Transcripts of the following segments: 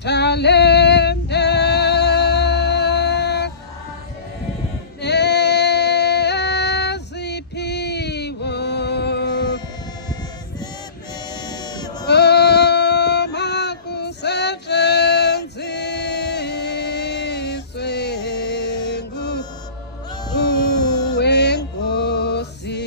Talente neziphiwo makusetshenziswe nguwenkosi.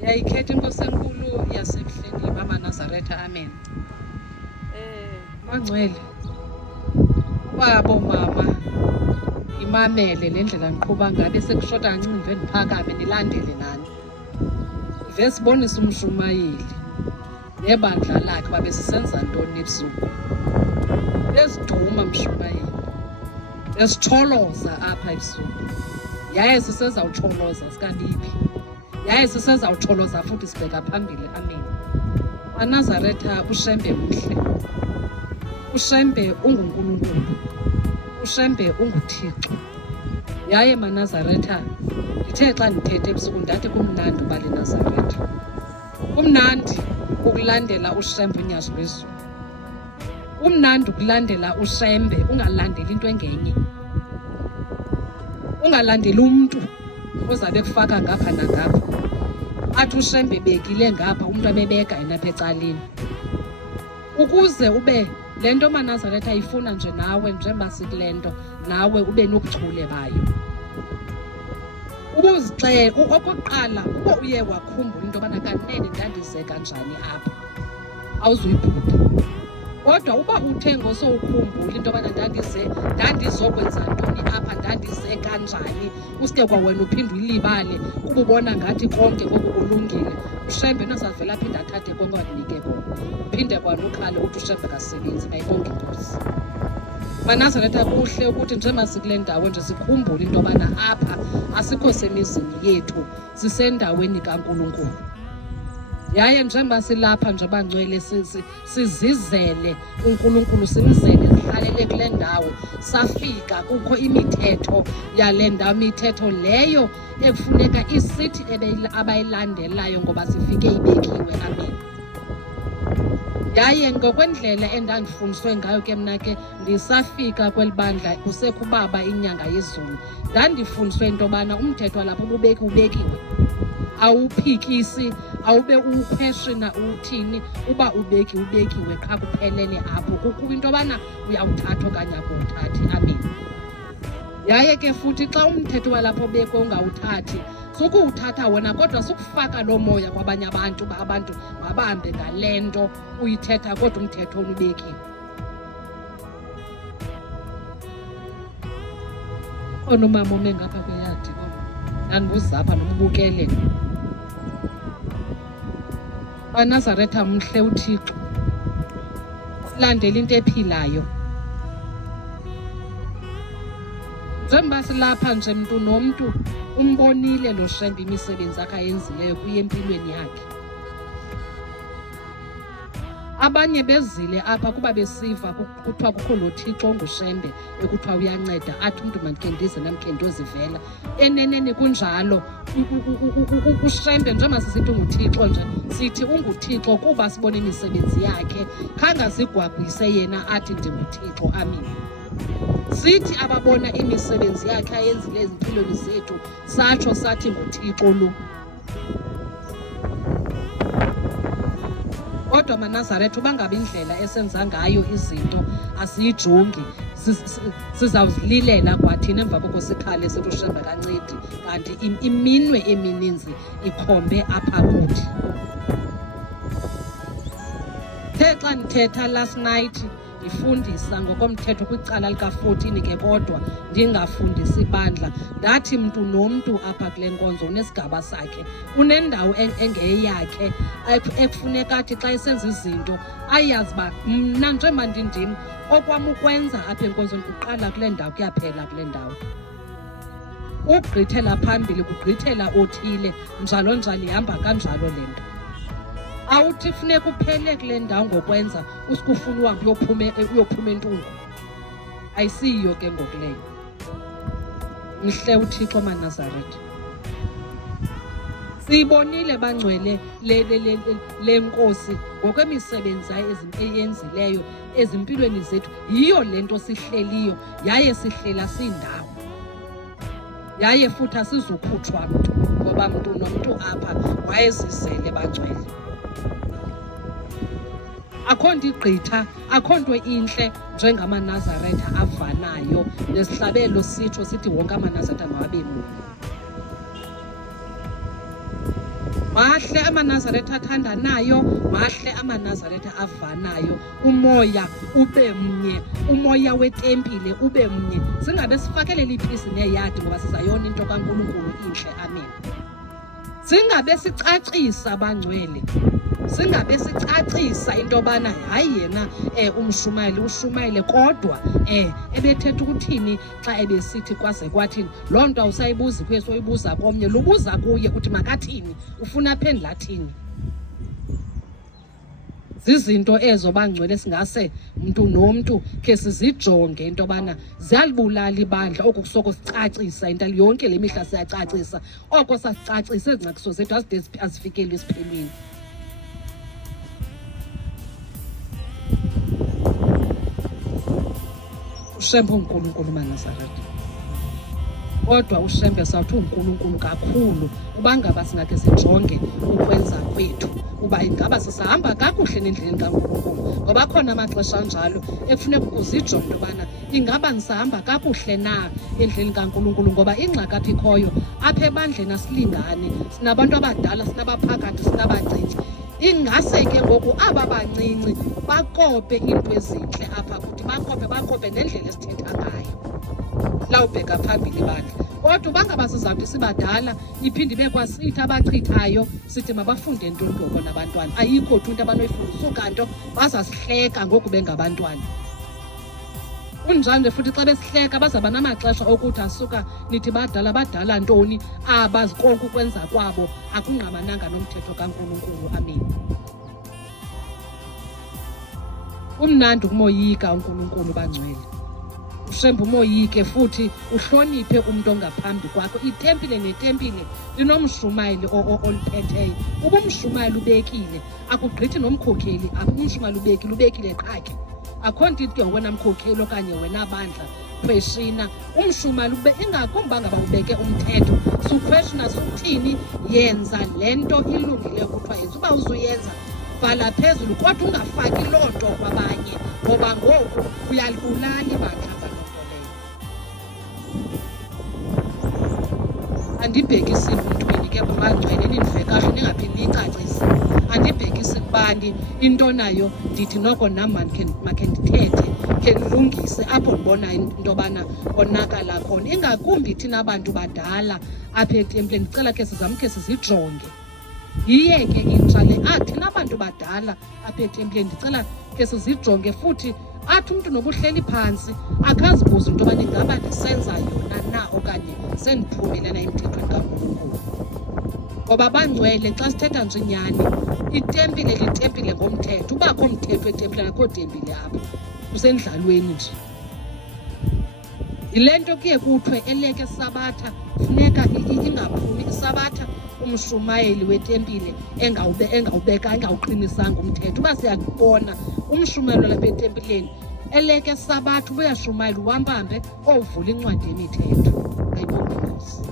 Yayikhetha inkosi enkulu yasebuhleni mama Nazaretha, amen. Mangcwele wabo mama imamele le ndlela ngiqhuba ngabe sekushota kancane nje ndiphakame nilandele nani. Ive sibonisa umshumayeli nebandla lakhe babe sisenza ntoni ebusuku. Besiduma mshumayeli, besitholoza apha ebusuku. Yaye sisezawutholoza sikaliphi, yaye sisezawutholoza futhi sibheka phambili, amen. Nazaretha uShembe mhle, uShembe unguNkulunkulu, uShembe unguThixo. Yaye Nazaretha ndithe xa ndithethe ebusuku ndathi kumnandi uba leNazaretha, kumnandi ukulandela uShembe uNyazi Lwezulu, kumnandi ukulandela uShembe ungalandeli into engenye, ungalandeli umntu ozabe kufaka ngapha nangapha. Athi uShembe bekile ngapha umntu abebeka yena apha ecaleni, ukuze ube le nto Nazaretha ifuna nje nawe njengoba sikule nto nawe ube nobuchule bayo. Okokuqala uba uye wakhumbula into yobana kanene ndandize kanjani apha, awuzuyibhuda. Kodwa uba uthe ngosowukhumbula into yobana ndandizokwenza ntoni apha, ndandize kanjani, uske kwawena uphinde uyilibale kuba ubona ngathi konke ngoku kulungile, uShembe nosavela aphinde athathe konke wanike kona, uphinde kwanukhale uthi uShembe kasebenzi. Mayibonge inkosi. Nazaretha kuhle ukuthi njengoba sikule ndawo nje sikhumbule into yobana apha asikho semizini yethu, sisendaweni kaNkulunkulu. Yaye njengoba silapha nje bangcwele sizizele uNkulunkulu, simzele, sihlalele kule ndawo, safika kukho imithetho yale ndawo, imithetho leyo ekufuneka isithi abayilandelayo ngoba sifike ibekiwe, amen. Yaye ngokwendlela endandifundiswe ngayo ke mna ke ndisafika kweli bandla kusekubaba inyanga yezulu, ndandifundiswe into yobana umthetho walapho ubekiwe, awuphikisi, awube uquestiona uthini, uba ubekiwe qha kuphelele apho. Kukho into yobana uyawuthatha okanye akuwuthathi, amen. Yaye ke futhi xa umthetho walapho bekwe ungawuthathi, sukuwuthatha wona kodwa sukufaka loo moya kwabanye abantu uba abantu mabahambe ngale nto uyithetha kodwa umthetho ubekiwe. Khona umama ume ngapha kweyadi, ndandibuzapha nombukele. Nazaretha mhle uThixo, silandela into ephilayo. Njengoba silapha nje mntu nomntu umbonile lo Shembe imisebenzi akhe ayenzileyo kuye empilweni yakhe. Abanye bezile apha kuba besiva kuthiwa kukho lo Thixo onguShembe ekuthiwa uyanceda, athi umntu mandikhe ndize namkhe ndiyozivela. Eneneni kunjalo, uShembe njengoba sisithi unguThixo nje, sithi unguThixo kuba sibone imisebenzi yakhe, khange sigwagwise yena athi ndinguThixo, amen. Sithi ababona imisebenzi yakhe ayenzile ezimpilweni zethu satsho sathi nguThixo lo. Kodwa Nazaretha uba ngaba indlela esenza ngayo izinto asiyijongi, sizawuzililela kwathina emva koko sikhale sithi uShembe kancedi, kanti iminwe emininzi ikhombe apha kuthi. Xa ndithetha last night ndifundisa ngokomthetho kwicala lika-14 ke kodwa ndingafundisi ibandla, ndathi mntu nomntu apha kule nkonzo unesigaba sakhe, unendawo engeyakhe ekufuneka athi xa esenza izinto ayazi uba mna njengoba ndindim okwam ukwenza apha enkonzweni kuqala kule ndawo kuyaphela kule ndawo. Ukugqithela phambili kugqithela othile, njalo njalo ihamba kanjalo le nto. Awuthi funeka uphele kule ndawo ngokwenza usikufuna uhambe uyophuma entungu. Ayisiyo ke ngoku leyo. Mhle uThixo maNazaretha. Siyibonile bangcwele le nkosi ngokwemisebenzi yayo eyenzileyo ezimpilweni zethu. Yiyo le nto sihleliyo, yaye sihlela sindawo, yaye futhi asizukhutshwa mntu, ngoba mntu nomntu apha wayezizele bangcwele. Akho nto igqitha, akho nto intle njengamaNazaretha avanayo, nesihlabelo sitsho sithi wonke amaNazaretha mawabe munye. Mahle amaNazaretha athandanayo, mahle amaNazaretha avanayo, umoya ube mnye, umoya wetempile ube mnye. Singabe sifakelela iphisi neyadi ngoba sizayona into kaNkulunkulu intle, amen. Singabe sicacisa bangcwele, singabe sicacisa into yobana hayi yena umshumayeli ushumayele, kodwa ebethetha ukuthini xa ebesithi kwaze kwathini. Loo nto awusayibuzi kuye, soyibuza komnye, lubuza kuye uthi makathini, ufuna aphendula athini. Zizinto ezo bangcwele singase mntu nomntu khe sizijonge into yobana ziyalibulala ibandla oku kusoko sicacisa into yonke le mihla siyacacisa. Oko sasicacisa ezingcakiso zethu azide azifikele esiphelweni. uShembe uNkulunkulu maNazaretha, kodwa uShembe sawuthi uNkulunkulu kakhulu. Uba ngaba singakhe sijonge ukwenza kwethu uba ingaba sisahamba kakuhle nendleleni kaNkulunkulu, ngoba khona amaxesha anjalo ekufuneka ukuzijonga into yobana ingaba nisahamba kakuhle na endleleni kaNkulunkulu, ngoba ingxaki apha ikhoyo apha ebandleni asilingani. Sinabantu abadala, sinabaphakathi, sinabancinci. Ingase ke ngoku aba bancinci bakope into ezintle apha kuthi, bakope nendlela esithetha ngayo, lawubheka phambili ibandla. Kodwa uba ngaba sizawuthi sibadala iphinde ibe kwasithi abachithayo sithi mabafunde ntondoko nabantwana, ayikho tu into abanoyifundisa, ukanto bazasihleka ngoku bengabantwana. Kunjalo futhi xa besihleka bazaba namaxesha okuthi asuka nithi badala ntoni, abazi konke ukwenza kwabo akungqamananga nomthetho kaNkulunkulu, amen. Umnandi ukumoyika uNkulunkulu bangcwele. uShembe umoyike futhi uhloniphe umuntu ongaphambi kwakho. Itempile netempile linomshumayeli oliphetheyo. Uba umshumayeli ubekile akugqithi nomkhokheli apha, umshumayeli ubekile qha ke. Akho nto ithi ke wena mkhokheli okanye wena bandla kweshina. Umshumayeli ingakumbi ngaba ubeke umthetho, sukweshina suthini, yenza le nto ilungileyo kuthiwa yenza. Uba uzuyenza vala phezulu, kodwa ungafaki loo nto kwabanye, ngoba ngoku uyalibulala ibandla ngaloo nto leyo. Andibhekisi mntwini ke bangcwele, nindive kahle ningaphinde niyicacise. Andibhekisi kubani, into nayo ndithi noko nam makhe ndithethe, khe ndilungise apho ndibona into yobana konakala khona. Ingakumbi thina abantu badala apha etempleni, ndicela khe sizamkhe sizijonge. Yiyeke intsha le thina abantu badala apha etempleni, ndicela khe sizijonge. Futhi athi umntu nobuhleli phantsi akazibuza into yobana ingaba ndisenza yona na okanye sendiphumile na emthethweni kaNkulunkulu. Ngoba bangcwele xa sithetha nje inyani, itempile litempile ngomthetho. Ubakho mthetho etempileni, akho tempile apha, kusendlalweni nje. Yile nto kuye kuthiwe eleke sabatha funeka ingaphumi isabatha umshumayeli wetempile engawuqinisanga umthetho. Uba siyakubona umshumayeli walapha etempileni eleke sabatha ubuyashumayela uwambambe ovula incwadi yemithetho. Ayibonge Nkosi.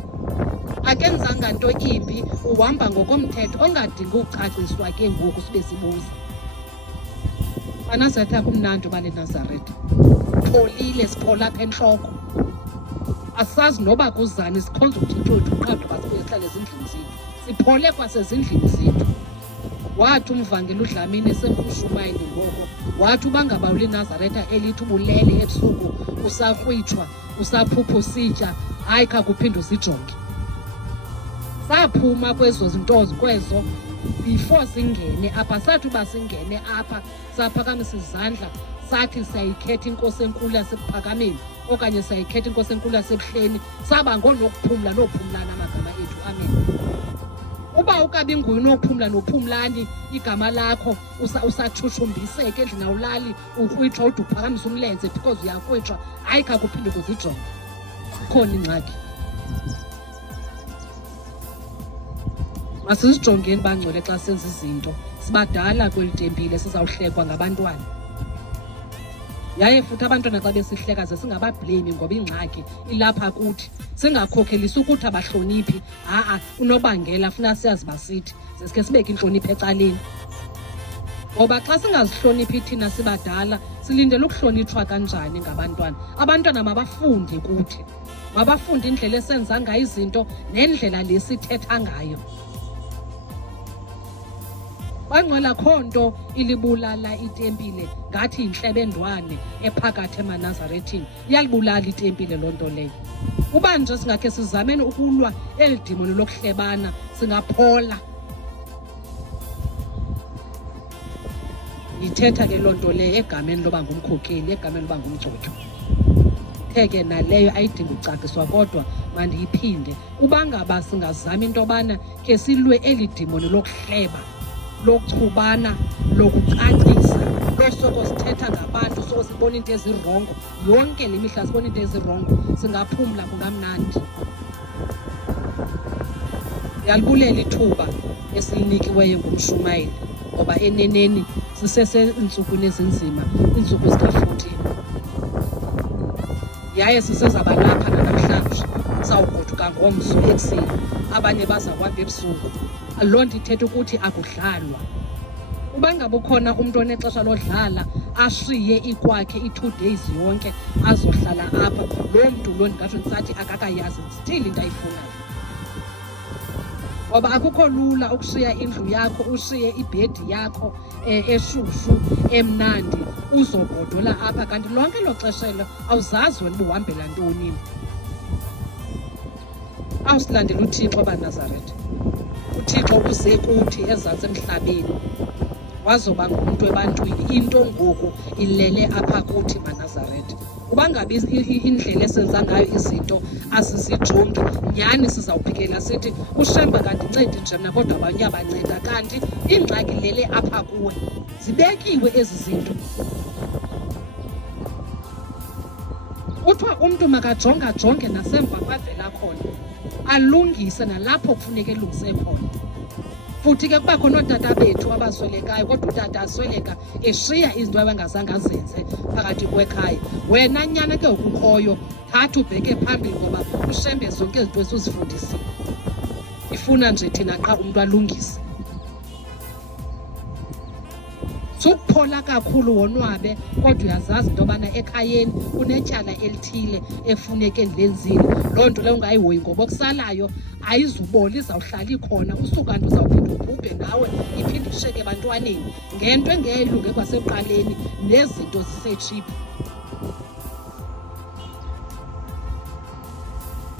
Akenzanga nto imbi, uhamba ngokomthetho ongadingi ucaciswa ke ngoku sibe sibuza. maNazaretha kumnandi uba leNazaretha. sipholile, siphola apha entloko. Asazi noba kuzani, sikhonza uThixo wethu qha ngoba sibuye sihlale ezindlini zethu. Siphole kwasezindlini zethu. Wathi umvangeli uDlamini esemkushumayeli ngoko, wathi uba ngaba uliNazaretha elithi ubulele ebusuku usakrwitshwa usaphupha usitya, hayi kha kuphinde uzijonge. Saphuma kwezo zinto kwezo before singene apha, sathi uba singene apha saphakamisa izandla sathi siyayikhetha inkosi enkulu yasephakameni okanye siyayikhetha inkosi enkulu yasebuhleni, saba ngonokuphumla nophumlana amagama ethu. Amen. Uba ukabi nguye unophumla nophumlani igama lakho usathushumbiseke endlini awulali ukrwitshwa ude uphakamisa umlenze because uyakrwitshwa, hayi kha kuphinde kuzijonge. Khona ingxaki. Masizijongeni bangcwele xa senza izinto, sibadala kweli tempile sizawuhlekwa ngabantwana. Yaye futhi abantwana xa besihleka ze singabablame ngoba ingxaki ilapha kuthi. Singakhokhelisi ukuthi abahloniphi, unobangela funa siyazi basithi, zesikhe sibeke intlonipho ecaleni. Ngoba xa singazihloniphi thina sibadala, silindele ukuhlonitshwa kanjani ngabantwana? Abantwana mabafunde kuthi, mabafunde indlela esenza ngayo izinto nendlela lesithetha ngayo. Bangcwela kho nto ilibulala itempile ngathi yintlebendwane ephakathi emanazarethini. Iyalibulala itempile loo nto leyo. Uba nje singakhe sizameni ukulwa eli dimoni lokuhlebana, singaphola. Yithetha ke loo nto leyo egameni loba ngumkhokheli, egameni loba ngumgcotho. Ke naleyo ayidingi ucaciswa, kodwa mandiyiphinde. Uba ngaba singazama into yobana ke silwe eli dimoni lokuhleba, lokuchubana, lokucacisa, losoko sithetha ngabantu, so sibona into ezirongo, yonke le mihla sibona into ezirongo, singaphumla kungamnandi. Yalibulela ithuba esilinikiweyo ngumshumayeli, ngoba eneneni sisesentsukwini ezinzima, iintsuku zika-14. Yaye sisezaba lapha namhlanje, sawugoduka ngomso ekuseni, abanye bazawuhamba ebusuku. Loo nto ithetha ukuthi akudlalwa. Uba ngaba ukhona umntu onexesha lodlala ashiye ikwakhe i-2 days yonke azohlala apha, loo mntu loo ndingatsho ndisathi akakayazi still into ayifunayo. Ngoba akukho lula ukushiya indlu yakho, ushiye ibhedi yakho eshushu emnandi, uzogodola apha, kanti lonke elo xesha elo awuzazi wena uba uhambela ntoni. Awusilandela uThixo baNazaretha. uThixo uze kuthi ezantsi emhlabeni, wazoba ngumntu ebantwini. Into ngoku ilele apha kuthi maNazaretha. Uba ngabe indlela esenza ngayo izinto asizijongi, nyhani sizawuphikela sithi uShembe kandincedi nje mna kodwa abanye abanceda, kanti ingxaki ilele apha kuwe. Zibekiwe ezi zinto. Kuthiwa umntu makajongajonge nasemva kwavela khona, alungise nalapho kufuneka elungise khona. Futhi ke kuba khona ootata bethu abaswelekayo, kodwa utata asweleka eshiya izinto abangazange azenze phakathi kwekhaya. Wena nyana ke ukukhoyo, thatha ubheke phambili, ngoba uShembe zonke izinto esuzifundisile. Ifuna nje thina qha umntu alungise. Sukuphola kakhulu wonwabe, kodwa uyazazi into yobana ekhayeni kunetyala elithile efuneke lenzile. Loo nto leyo ungayihoyi, ngoba okusalayo ayizubola, izawuhlala ikhona. Usuka nto uzawuphinda ubhubhe ngawe, iphinde ishiyeke ebantwaneni ngento engelunge kwasekuqaleni, nezinto zisetshiphu.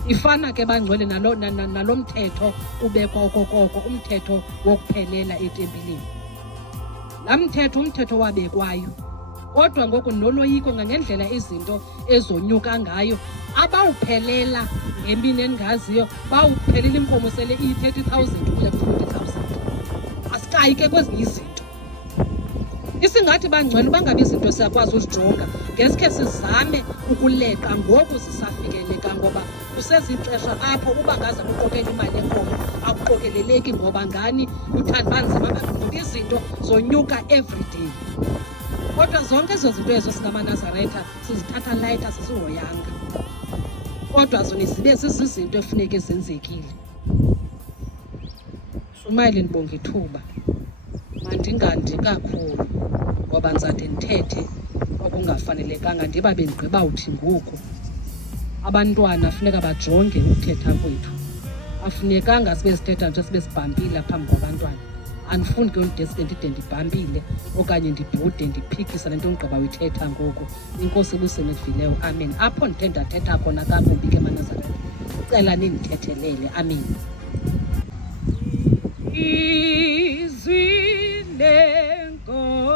Ifana ke bangcwele nalo mthetho ubekwa okokoko, umthetho wokuphelela etempileni. Laa mthetho umthetho wabekwayo, kodwa ngoku noloyiko ngendlela izinto ezonyuka ngayo. Abawuphelela ngemini endingaziyo, bawuphelela inkomo sele iyi-30,000 kule ku-40,000. Asikayi ke kwezinye izinto. Isingathi bangcwele uba ngabe izinto siyakwazi uzijonga, ngesikhe sizame ukuleqa ngoku zisafikeleka, ngoba kusezixesha apho uba ngaze kuqokele imali enkomo akuqokeleleki, ngoba ngani uthanda uba nzima, ngoba izinto zonyuka everyday. Kodwa zonke ezo zinto ezo singamaNazaretha sizithatha light, asizihoyanga, kodwa zona zibe zizizinto efuneke zenzekile. Shumayeli, ndibonga ithuba, mandingandi kakhulu ngoba ndizade ndithethe okungafanelekanga ndiba bendigqiba uthi ngoku abantwana funeka bajonge ukuthetha kwethu. Afunekanga sibe sithetha nje sibe sibhampile phambi kwabantwana. Andifuni ke undeske ndide ndibhampile okanye ndibhude ndiphikisa le nto ungqiba uyithetha ngoku. Inkosi ebusweni evileyo, amen. Apho ndithe ndathetha khona kakubi ke Manazaretha, cela nindithethelele, amen. Izwi lenkosi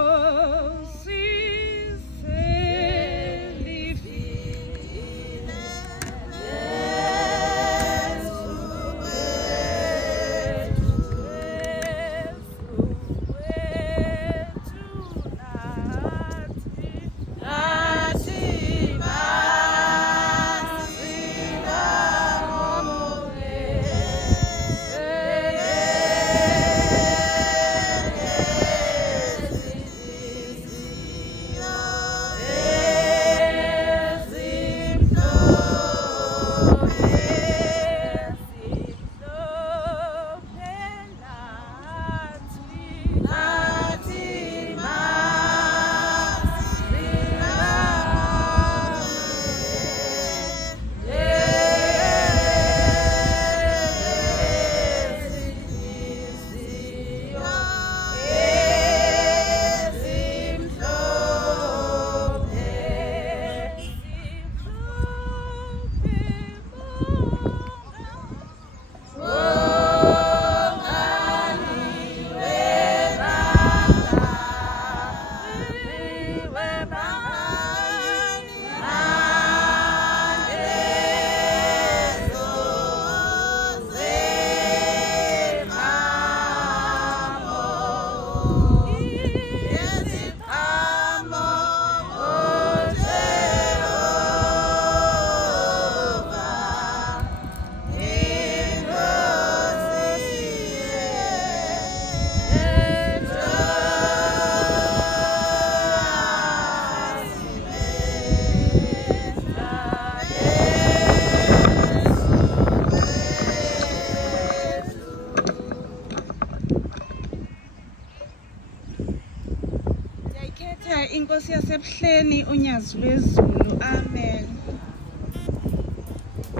Inkosi yasebuhleni unyazi lwezulu, amen.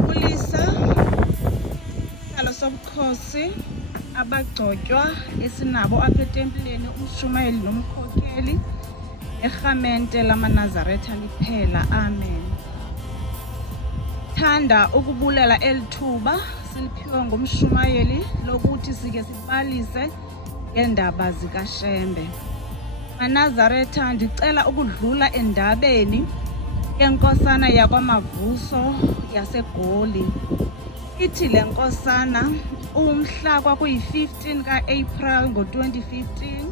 Ulisa salo sobukhosi abagcotywa esinabo apha etempileni, umshumayeli nomkhokheli erhamente lamanazaretha liphela, amen. Thanda ukubulela elithuba siliphiwe ngumshumayeli lokuthi sike sibalise ngeendaba zikaShembe. Manazaretha, ndicela ukudlula endabeni yenkosana yakwamavuso yaseGoli. Ithi le nkosana umhla kwakuyi-15 ka-April ngo-2015,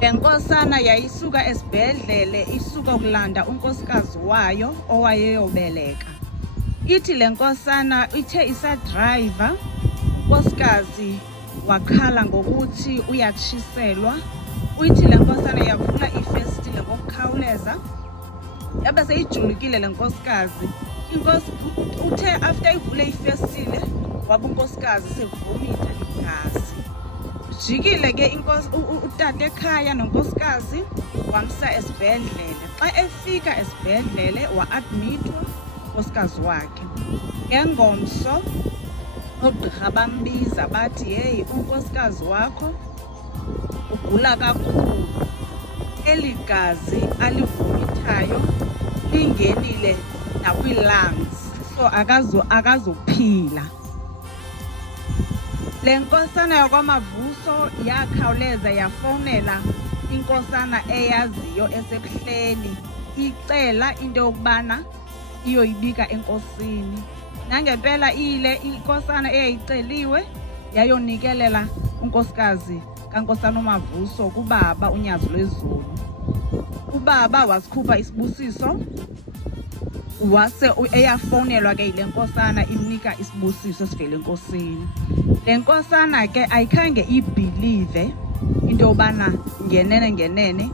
le nkosana yayisuka esibhedlele isuka ukulanda unkosikazi wayo owayeyobeleka. Ithi le nkosana ithe isadrayiva, unkosikazi wakhala ngokuthi uyatshiselwa. Uyithi le nkosana yavula ifestile ngokukhawuleza, yabe seyijulukile le nkosikazi. Inkosi uthe after ivule ifestile waba unkosikazi sevumitha igazi. Jikile ke inkosi utata ekhaya nonkosikazi wamsa esibhedlele. Xa efika esibhedlele wa-admitwa unkosikazi wakhe. Ngengomso oogqirha bambiza bathi, hey, unkosikazi wakho ugula kakhulu, eli gazi alivumithayo lingenile nakwii-lungs, so akazophila. Le nkosana yakwamavuso yakhawuleza yafowunela inkosana eyaziyo esebuhleni icela into yokubana iyoyibika enkosini. Nangempela iyile inkosana eyayiceliwe yayonikelela unkosikazi kankosana uMavuso kubaba uNyazi Lwezulu. Ubaba wasikhupha isibusiso, wase eyafowunelwa ke yile nkosana imnika isibusiso esivele enkosini. Le nkosana ke ayikhange ibhilive into yobana ngenene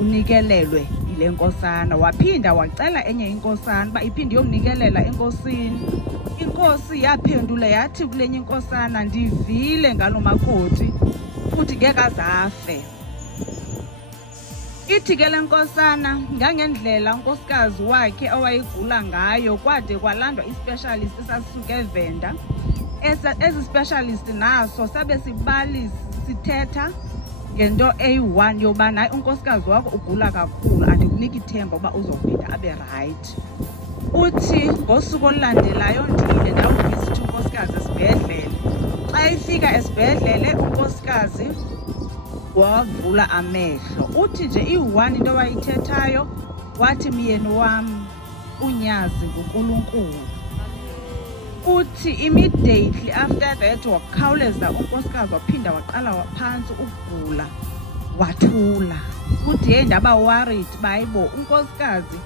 unikelelwe yile nkosana. Waphinda wacela enye inkosana uba iphinde iyomnikelela enkosini. Inkosi yaphendula yathi kulenye inkosana, ndivile ngalo makoti futhi ngeke azafe. Ithi ke lenkosana ngangendlela unkosikazi wakhe owayigula ngayo kwade kwalandwa ispecialist esasuke eVenda. Ezi specialist naso sabe sibalisa sithetha ngento eyi-1 yoba naye unkosikazi wakho ugula kakhulu andikunika ithemba uba uzophinda abe right. Uthi ngosuku olulandelayo ndile ndawuvisithi unkosikazi esibhedlele. Xa ifika esibhedlele unkosikazi wavula amehlo. Uthi nje iyi-1 into wayithethayo wathi myeni wam UNyazi nguNkulunkulu. Uthi immediately after that wakhawuleza unkosikazi waphinda waqala phantsi ukugula wathula. Uthi hey ndaba worried bayibo unkosikazi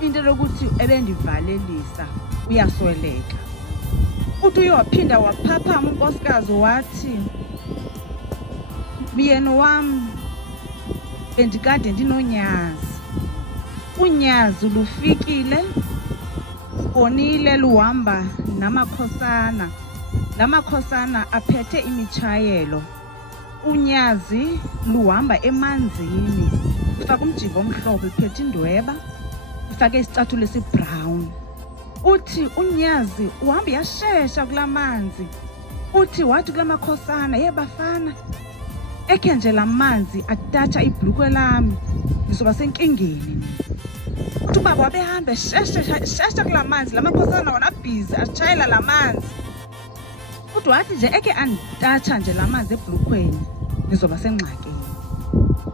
into lokuthi ebendivalelisa uyasweleka. Uthi uye waphinda waphaphama unkosikazi wathi myeni wam bendikade ndinonyazi. UNyazi lufikile onile luhamba namakhosana. La makhosana aphethe imitshayelo. UNyazi luhamba emanzini. Ufaka umjivo omhlophe liphethe indweba. Ufake isicathulo esibrown. Uthi uNyazi uhamba yashesha kulamanzi. Uthi wathi kula makhosana yebafana ekhe nje lamanzi atatsha ibhlukwe lami ndizoba senkingeni. Uthi ubaba wabehamba shesha kulamanzi lamakhosana wona busy atshayela lamanzi. Uthi wathi nje eke anditatsha nje lamanzi ebhlukweni ndizoba sengxakini.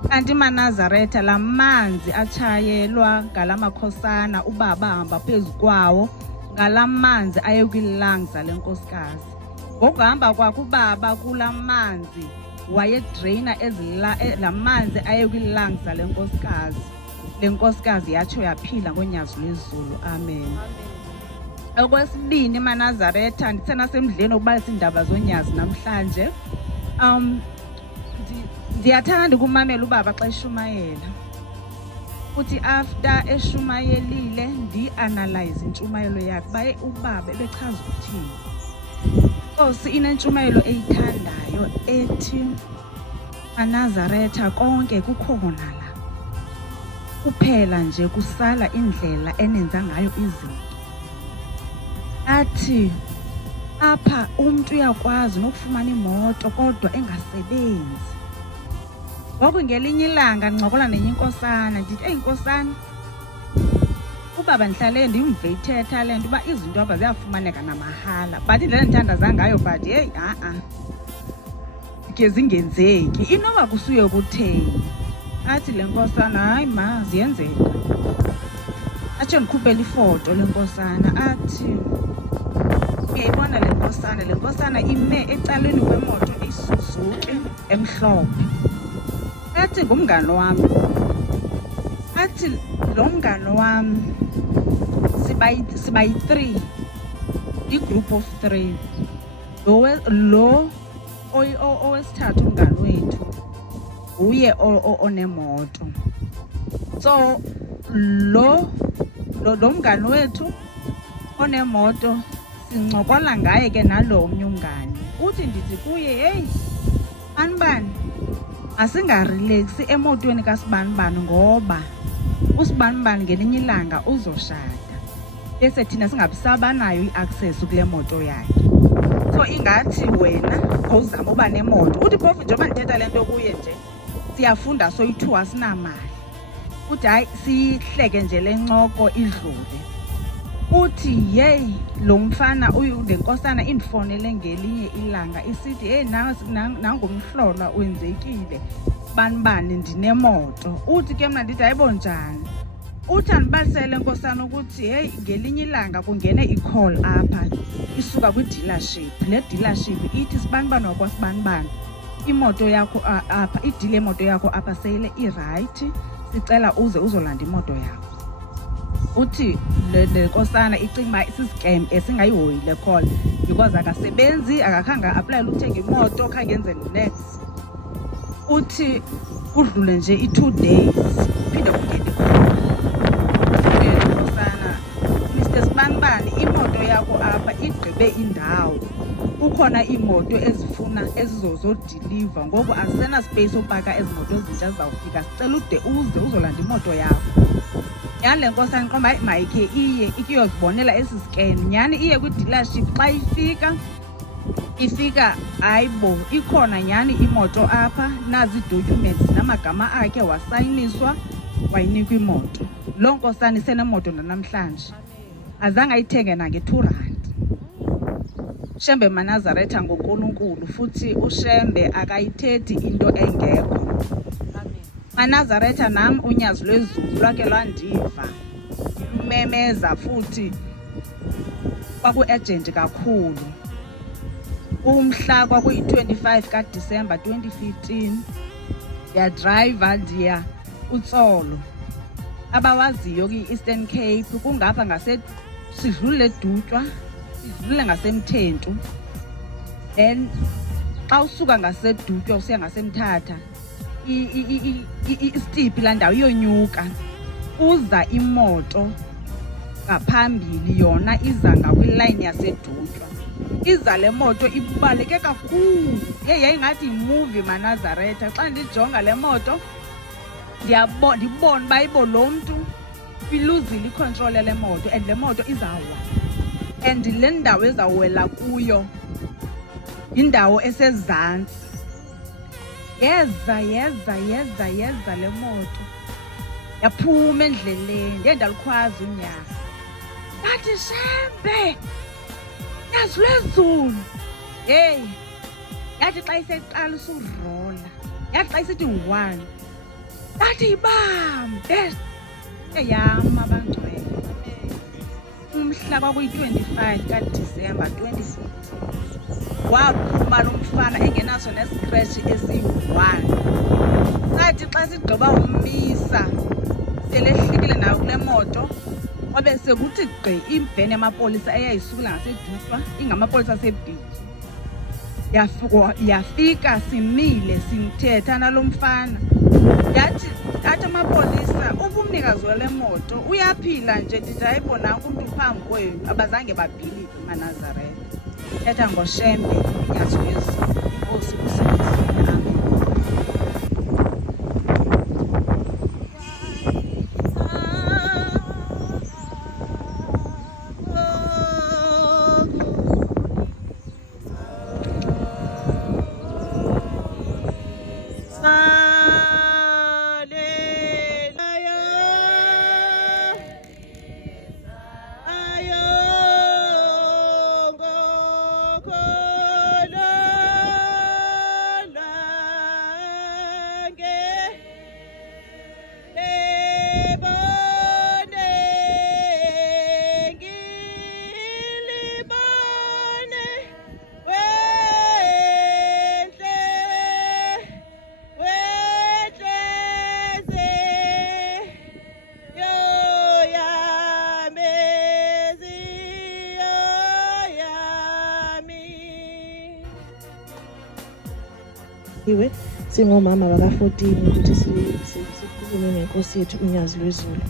Kanti maNazaretha lamanzi atshayelwa ngalamakhosana ubaba hamba phezukwawo ngalamanzi ayekwi-lungs lenkosikazi. Ngokuhamba kwakhe ubaba kulamanzi wayedraina lamanzi ayekwi-lungs lenkosikazi. Lenkosikazi yatsho yaphila ngoNyazi Lwezulu. Amen. Okwesibini maNazaretha ndisanasemdleni okubalisa iindaba zoNyazi namhlanje. Ndiyathanda ukumamela ubaba xa eshumayela. Uthi after eshumayelile ndi-analyze intshumayelo yakhe baye ubaba ebechaza ukuthini. Inkosi inentshumayelo eyithandayo ethi maNazaretha konke kukhona la. Kuphela nje kusala indlela enenza ngayo izinto. Athi apha umuntu uyakwazi nokufumana imoto kodwa engasebenzi. Ngoku ngelinye ilanga ncokola nenye inkosana ndithi inkosana ubaba ndihlale ndimve ithetha le nto uba izinto apha ziyafumaneka namahala but indlela endithandaza ngayo but hey ke zingenzeki inoba kusuye kutheni. Athi le nkosana hayi ma ziyenzeka. Atsho ndikhuphela ifoto lenkosana athi uyayibona le nkosana ime ecaleni kwemoto eSuzuki emhlophe. Athi ngumngane wami. Athi lo mngane wami sibayi 3 i-group of 3. Lo owesithathu umngane wethu uye onemoto. So lo mngane wethu onemoto sincokola ngaye ke nalo omnye umngane. Uthi ndithi kuye hey anibani asingarelaxi emotweni kasibanibani ngoba usibanibani ngelinye ilanga uzoshada bese thina singabisabanayo i-access kule moto yakhe. So ingathi wena awuzama uba nemoto. Uthi phofu njengoba ndithetha le nto kuye nje siyafunda soyi-2 asinamali. Uthi hayi sihleke nje le ncoko idlule. Uthi hey lo mfana le nkosana indifonele ngelinye ilanga isithi hey nangumhlola wenzekile banibani ndinemoto. Uthi ke mna ndithi hayibo njani. Uthi andibalisele nkosana ukuthi hey ngelinye ilanga kungene i-call apha isuka kwi-dealership. Le dealership ithi sibanibani wakwasibanibani imoto yakho apha idile imoto yakho apha seyile i-right sicela uze uzolanda imoto yakho. Uthi le nkosana icinga uba isi-scam esingayihoyi le call because akasebenzi akakhange aplayele ukuthenga imoto khange enze next. Uthi kudlule nje i-2 days phinde kungene ikhona nkosana Mr. Sibanibani imoto yakho apha igqibe indawo. Kukhona iimoto ezizozodiliva, ngoku asena space opaka ezi moto zintsha zizawufika. Sicela ude uze uzolanda imoto yakho. Nyhani le nkosana iqomba hayi mayikhe iye ikuyozibonela esi scan. Nyhani iye kwi-dealership, xa ifika hayibo ikhona nyhani imoto apha, nazi ii-documents namagama akhe wasayiniswa wayinikwa imoto. Loo nkosana isenemoto nanamhlanje, azange ayithenge nange-2 rand. Shembe Manazaretha ngoNkulunkulu, futhi uShembe akayithethi into engekho. Manazaretha nam unyazi lwezulu lwake lwandiva lumemeza, futhi kwaku-agent kakhulu. Umhla kwakuyi-25 kaDisemba 2015, ndiyadrayiva ndiya uTsolo. Abawaziyo kwi-Eastern Cape kungapha sidlule Dutywa, sidlule ngaseMthentu. Then xa usuka ngaseDutywa usiya ngaseMthatha, isitiphi laa ndawo iyonyuka. Uza imoto ngaphambili, yona iza ngakwilayini yaseDutywa. Iza le moto ibaleke kakhulu, yayingathi yimuvi Manazaretha. Xa ndijonga le moto ndibona uba ibo lo mntu iluzile icontrol yale moto, and le moto izawuwa. And le ndawo ezawuwela kuyo yindawo esezantsi. Yeza le moto yaphuma endleleni. Ndiye ndalukhwaza uNyazi, ndathi Shembe, Nyazi Lwezulu. Heyi, yathi xa iseqala usurola, yathi xa isithi 1, ndathi ibambe eyam abangcwele. Umhla kwakuyi-25 kaDisemba 2015, waphuma lo mfana engenaso nescratch esiyi-1. Sathi xa sigqiba ummisa selehlikile nayo kule moto, wabe sekuthi gqi imveni yamapolisa eyayisukela ngaseDutywa, ingamapolisa asebhiji. Yafika simile simthetha nalo mfana. Yathi amapolisa, umnikazi wale moto uyaphila nje. Ndithi hayibo nanku umntu phambi kwenu. Abazange babhilive Manazaretha. Thetha ngoShembe unyazi lwezulu. Inkosi kusebenzile. Amen. Singomama baka-14 ukuthi sikhulume nenkosi yethu uNyazi Lwezulu.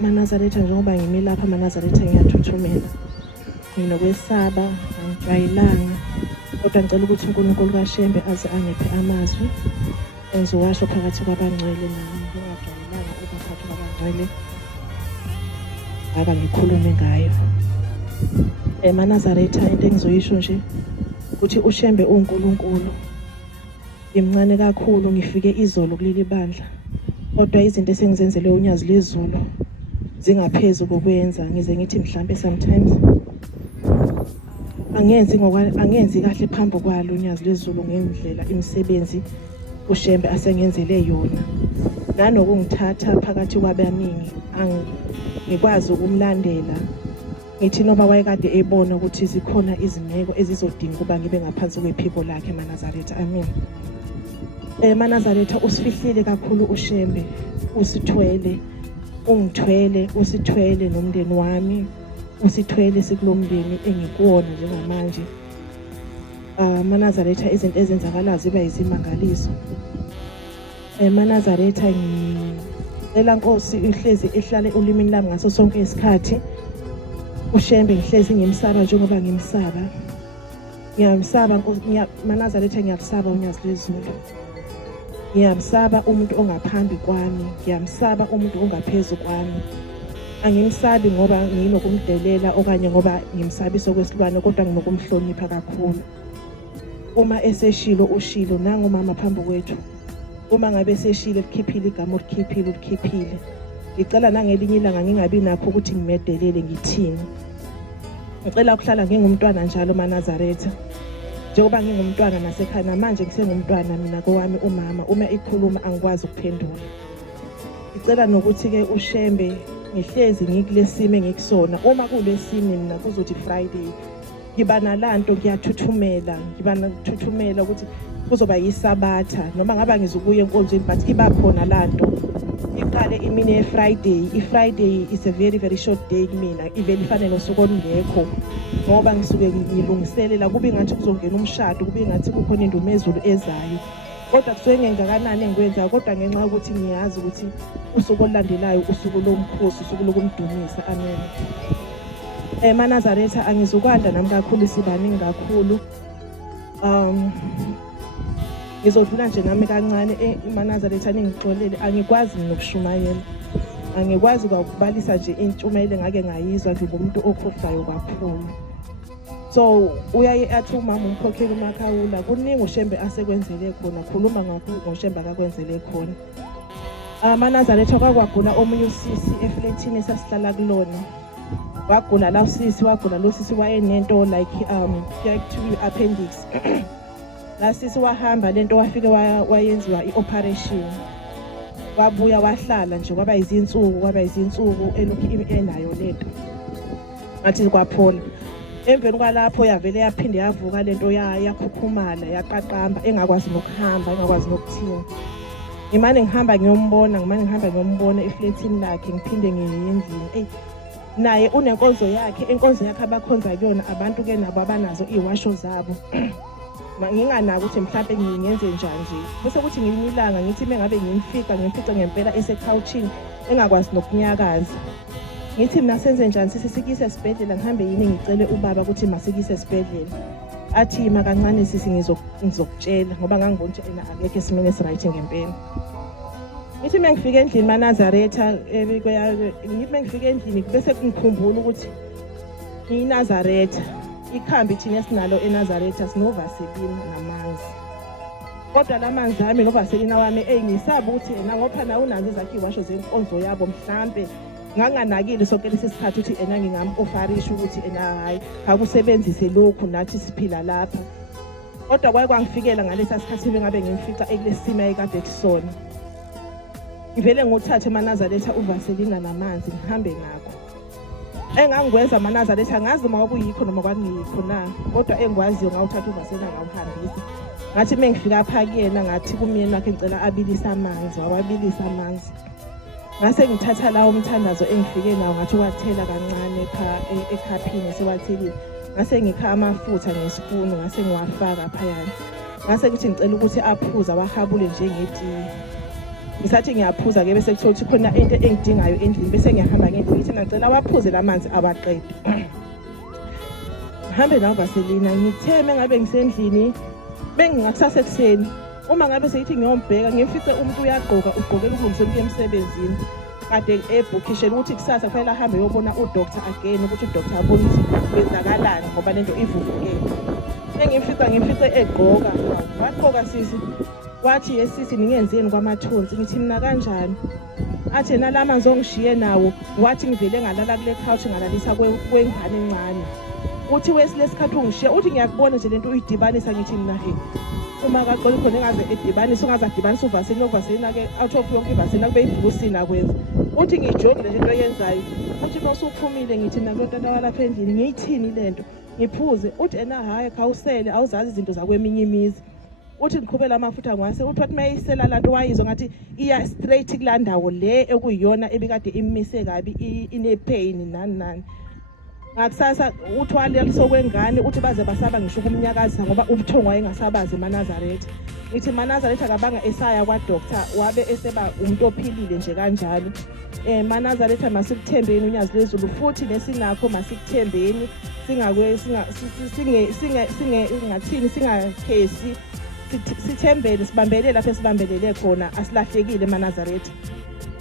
Manazaretha, njengoba ngimi lapha Manazaretha, ngiyathuthumela. Nginokwesaba, angijwayelanga, kodwa ngicela ukuthi uNkulunkulu kaShembe aze angiphe amazwi engiwasho phakathi kwabangcwele nami. Ngingajwayelanga ukuphakathi kwabangcwele ngikhulume ngayo. Manazaretha, into engizoyisho nje ukuthi uShembe uNkulunkulu. Ngimncane kakhulu, ngifike izolo kuleli bandla, kodwa izinto esengizenzele uNyazi Lwezulu zingaphezulu kokwenza. Ngize ngithi mhlambe sometimes angenzi kahle phambi kwalo uNyazi Lwezulu ngendlela imisebenzi uShembe asengenzele yona. Nanokungithatha phakathi kwabaningi ngikwazi ukumlandela. Ngithi noma wayekade ebona ukuthi zikhona izimeko ezizodinga ukuba ngibe ngaphansi kwephiko lakhe Manazaretha. Amen. Manazaretha, usifihlile kakhulu uShembe, usithwele, ungithwele, usithwele nomndeni wami, usithwele sikulomndeni engikuwona njengamanje. Manazaretha, izinto ezenzakalayo ziba izimangaliso. Manazaretha, ngicela Nkosi ihlezi ihlale ulimini lami ngaso sonke isikhathi. uShembe ngihlezi ngimsaba njengoba ngimsaba. Ngiyamsaba Manazaretha, ngiyasaba uNyazi Lwezulu. Ngiyamsaba umuntu ongaphambi kwami, ngiyamsaba umuntu ongaphezulu kwami. Angimsabi ngoba nginokumdelela okanye ngoba ngimsabiso kwesilwane, kodwa nginokumhlonipha kakhulu. Uma eseshilo ushilo nangomama phambi kwethu. Uma ngabe seshilo likhiphile igama ulikhiphile. Ngicela nangelinye ilanga ngingabi nakho ukuthi ngimedelele ngithini. Ngicela ukuhlala ngingumntwana njalo Manazaretha. Njengoba ngingumntwana nasekhaya namanje ngisengumntwana mina kowami umama, uma ikhuluma angikwazi ukuphendula. Ngicela nokuthi ke uShembe ngihlezi ngikulesimo engikusona. Uma kulesimo mina kuzothi Friday ngiba nalanto ngiyathuthumela, ukuthi kuzoba yisabatha noma ngaba ngizobuya enkonzweni but iba khona lanto. Iqale imini yeFriday. iFriday is a very very short day kumina, ivele ifane nosuku olungekho ngoba ngisuke ngilungiselela kube ngathi kuzongena umshado, kube ngathi kukhona indumezulu ezayo. Kodwa kusuke ngengakanani engikwenzayo, kodwa ngenxa yokuthi ngiyazi ukuthi usuku olulandelayo usuku lomkhosi, usuku lokumdumisa. Amen. Manazaretha angizukwanda nami kakhulu, sibaningi kakhulu. Ngizodlula nje nami kancane. Manazaretha ningixolele, angikwazi nokushumayela, angikwazi ukubalisa nje intshumayelo ngake ngayizwa. Ngingumuntu okhohlayo kakhulu. So uyaye athi umama umkhokheli uMakhawula, kuningi uShembe asekwenzele khona, khuluma ngoShembe akakwenzele khona. Manazaretha kwagula omunye usisi eflatini esasihlala kulona. Wagula la usisi, wagula lo sisi wayenento like kuthiwa appendix. La sisi wahamba lento wafike wayenziwa ioperation. Wabuya wahlala nje kwaba izinsuku elokhu enayo lento. Ngathi kwaphola. Emveni kwalapho yavele yaphinde yavuka lento yakhukhumala, yaqaqamba, engakwazi nokuhamba, engakwazi nokuthini. Ngimane ngihamba ngiyombona eflatini lakhe, ngiphinde ngiye endlini. Naye unenkonzo yakhe, enkonzo yakhe abakhonza kuyona abantu ke nabo abanazo iwasho zabo. Nginganaki ukuthi mhlawumbe ngingenze njani nje. Bese kuthi ngelinye ilanga ngithi mengabe ngimfica ngempela esekhawuchini engakwazi nokunyakaza. Ngithi mina senze njani sikise esibhedlela, ngihambe yini ngicele ubaba ukuthi masikise esibhedlela. Athi ima kancane sisi ngizokutshela ngoba ngangibona ukuthi akekho esimene esiright ngempela. Ngithi mengifika endlini Manazaretha mengifika endlini bese ngikhumbula ukuthi iNazaretha ikhambi thina esinalo eNazaretha sinovaselini namanzi. Kodwa lamanzi ami novaselini wami ngisaba ukuthi ngopha na unazo zakhe iwasho zenkonzo yabo, mhlambe nganganakile sonke lesisikhathi ukuthi ngingamofarisha ukuthi hayi akusebenzise lokhu nathi siphila lapha. Kodwa kwangifikela ngalesa sikhathi bengabe ngimfica ekulesimo ekade kusona. Ngivele nguthathe Manazaretha uvaselina namanzi ngihambe ngakho. Engangikwenza Manazaretha ngazi uma kwakuyikho noma kwakungikho na, kodwa engikwaziyo ngawuthatha uvaselina ngawuhambisa. Ngathi mengifika pha kuyena ngathi kumyeni wakhe ngicela abilisa amanzi, wawabilisa amanzi. Ngase ngithatha lawo umthandazo engifike nawo ngathi wathela kancane ekhaphini sewathelile. Ngase ngikha amafutha ngesipunu, ngase ngiwafaka phayana. Ngase ngithi ngicela ukuthi aphuza wahabule njengetiye. Ngisathi ngiyaphuza ke bese kuthiwa ukuthi khona into engidingayo endlini, bese ngiyahamba ngendlu ngithi ngicela waphuze lamanzi abaqede. Ngihambe nawo vaselina ngithe mengabe ngisendlini bengingakusasekuseni. Uma ngabe seyithi ngiyombheka ngimfice umuntu uyagqoka, ugqokela ukulungisela ukuya emsebenzini. Kade ebhukhishela ukuthi kusasa kufanele ahambe yobona udoctor again ukuthi udoctor abone ukuthi kwenzakalani ngoba lento ivuvukile. Ngimfice egqoka, wagqoka sisi. Wathi yesisi ningenzeni kwamathonsi, ngithi mina kanjani. Athi nalamanzi ongishiye nawo, wathi ngivele ngalala kule couch ngalalisa kwengane encane. Uthi wesilesikhathi ungishiye, uthi ngiyakubona nje lento uyidibanisa, ngithi mina uma kaqoli khona engaze edibanisa, ungazadibanisa uvaselina ke out of yonke ivaselina kube ibhusina kwenza. Uthi ngijongile nje into oyenzayo. Uthi bese uphumile, ngithi nakulo tata walapha endlini ngiyithini lento, ngiphuze. Uthi hayi khawusele awuzazi izinto zakweminye imizi. Uthi ngiqhubela amafutha ngwase, uthi wathi mayisela lanto wayizwa ngathi iya straight kulandawo le ekuyiyona ebikade imise kabi ine pain nani. ngakusasa uthwale lisokwengane uthi baze basaba ngisho kumnyakazisa ngoba ubuthongo wayengasabazi eManazaretha. Ngithi eManazaretha akabanga esaya kwa-doctor wabe eseba umuntu ophilile nje kanjalo. eManazaretha masikuthembeni uNyazi Lwezulu futhi nesinakho masikuthembeni singakhesi sithembele sibambelele lapho sibambelele khona asilahlekile eManazaretha.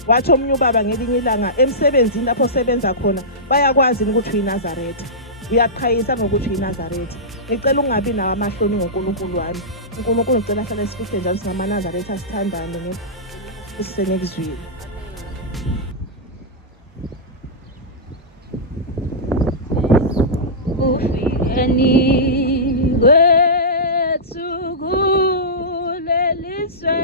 Wathi omunye ubaba ngelinye ilanga emsebenzini lapho osebenza khona bayakwazi ukuthi uyiNazaretha. Uyaqhayisa ngokuthi uyiNazaretha. Ngicela ungabi nawo amahloni ngoNkulunkulu wami. uNkulunkulu ngicela hlale sifihle njalo singamaNazaretha sithandane ngesenekuzwile. Ufikeni kwethu kuleliswe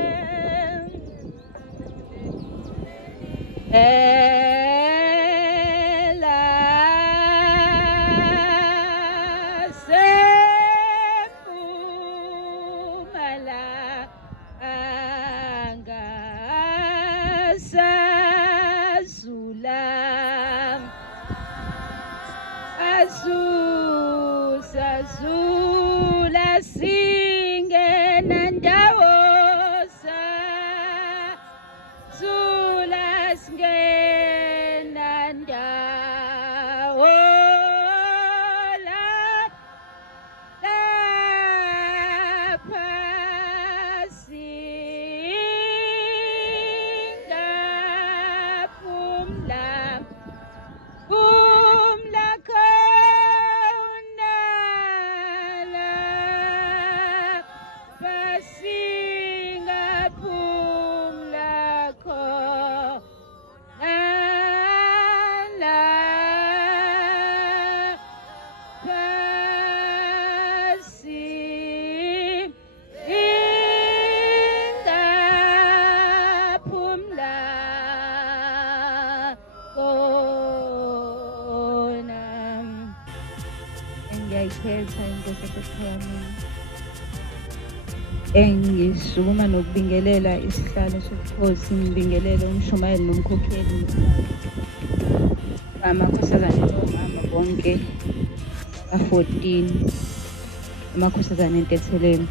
Sazula singena ndawo Sazula singena ndawo lapha singaphumla ngiyayikhetha inkosi yami engisukuma nokubingelela isihlalo sobukhosi ngibingelele umshumayeli nomkhokheli amakhosazana noMama bonke ka-14 amakhosazana entetheleni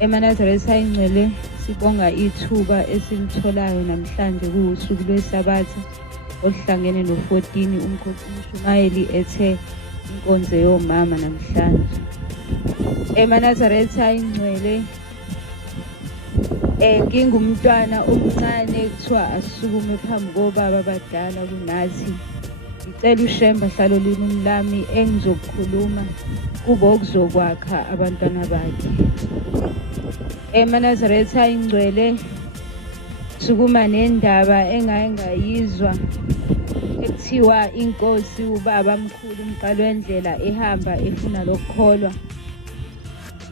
eManazaretha ayingcwele sibonga ithuba esilitholayo namhlanje kuwusuku lwesabatha oluhlangene no-14 umshumayeli ethe INkonzo yoMama namhlanje eManazaretha ayingcwele ngingumntwana omncane kuthiwa asukume phambi kobaba abadala kunathi ngicela uShembe hlalo limi lami engizokukhuluma kubo okuzokwakha abantwana bakhe eManazaretha ayingcwele sukuma nendaba engayizwa ekuthiwa inkosi ubaba mkhulu uMqalwendlela ehamba efuna lokukholwa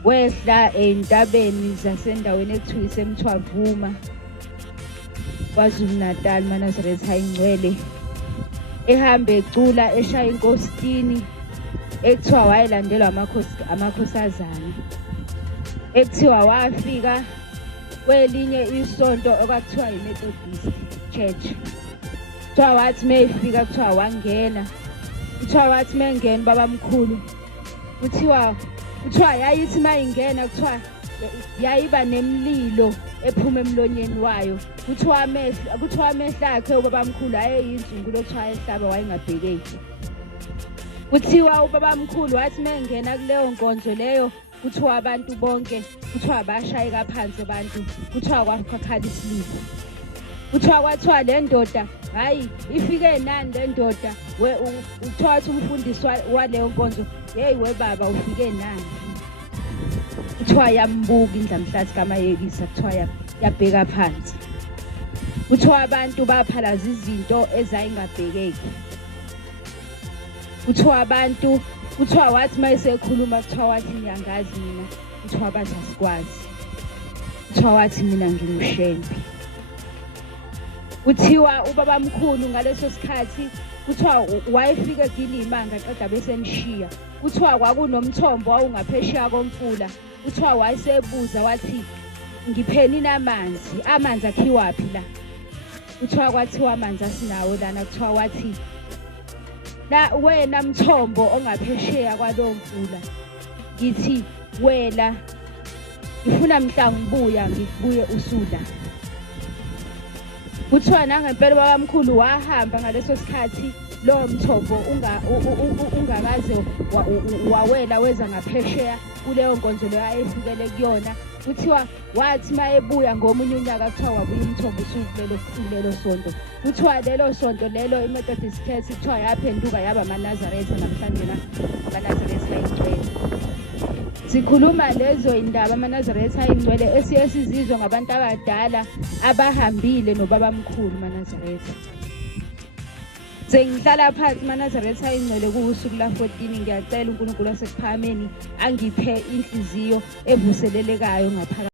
wehla entabeni zasendaweni ekuthiwa isemthwavuma KwaZulu Natal eManazaretha ayingcwele ehamba ecula eshaya inkositini ekuthiwa wayelandelwa amakhosazana ekuthiwa wafika kwelinye isonto okwakuthiwa iMethodist Church kuthiwa wathi mayefika kuthiwa wangena kuthiwa wathi mengena baba mkhulu kuthiwa yayithi mayingena kuthiwa yayiba nemlilo ephuma emlonyeni wayo kuthiwa amehla akhe ubaba mkhulu ayeyinzungu lokuthiwa ehlaba wayengabhekeki kuthiwa ubaba mkhulu wathi mengena kuleyo nkonzo leyo kuthiwa abantu bonke kuthiwa bashayeka phansi abantu kuthiwa kwakhala isililo kuthiwa kwathiwa le ndoda hayi ifike nani le ndoda uthiwa wathi umfundisi waleyo nkonzo hey we baba ufike nani kuthiwa yambuka indlamhlathi kaMayelisa kuthiwa yabheka phansi kuthiwa abantu baphalaza izinto ezayingabhekeki kuthiwa abantu kuthiwa wathi mayesekhuluma kuthiwa wathi ngiyangazi mina kuthiwa bathi asikwazi kuthiwa wathi mina ngingumshembe kuthiwa ubaba mkhulu ngaleso sikhathi kuthiwa wayefika eGilimanga qeda bese mshiya kuthiwa kwakunomthombo wawungaphesheya komfula kuthiwa wayesebuza wathi ngipheni amanzi akhiwaphi la kuthiwa kwathiwa amanzi asinawo lana kuthiwa wathi wena mthombo ongaphesheya kwalo mfula, ngithi wela ngifuna mhla ngibuya ngibuye usula. Kuthiwa nangempela babamkhulu wahamba ngaleso sikhathi lo mthombo ungakaze wawela weza ngaphesheya kuleyo nkonzo leyo ayefikele kuyona. Kuthiwa wathi mayebuya ngomunye unyaka kuthiwa wabuya umthombo usulelo sonto. Kuthiwa lelo sonto lelo iMethodist Church kuthiwa yaphenduka yaba amaNazaretha namhlanje amaNazaretha ayingcwele. Sikhuluma lezo indaba amaNazaretha ayingcwele esiye sizizwe ngabantu abadala abahambile nobabamkhulu amaNazaretha. Sengihlala phansi amaNazaretha ayingcwele kuusuku la 14 ngiyacela uNkulunkulu wasekuphakameni angiphe inhliziyo evuselelekayo ngaphakathi.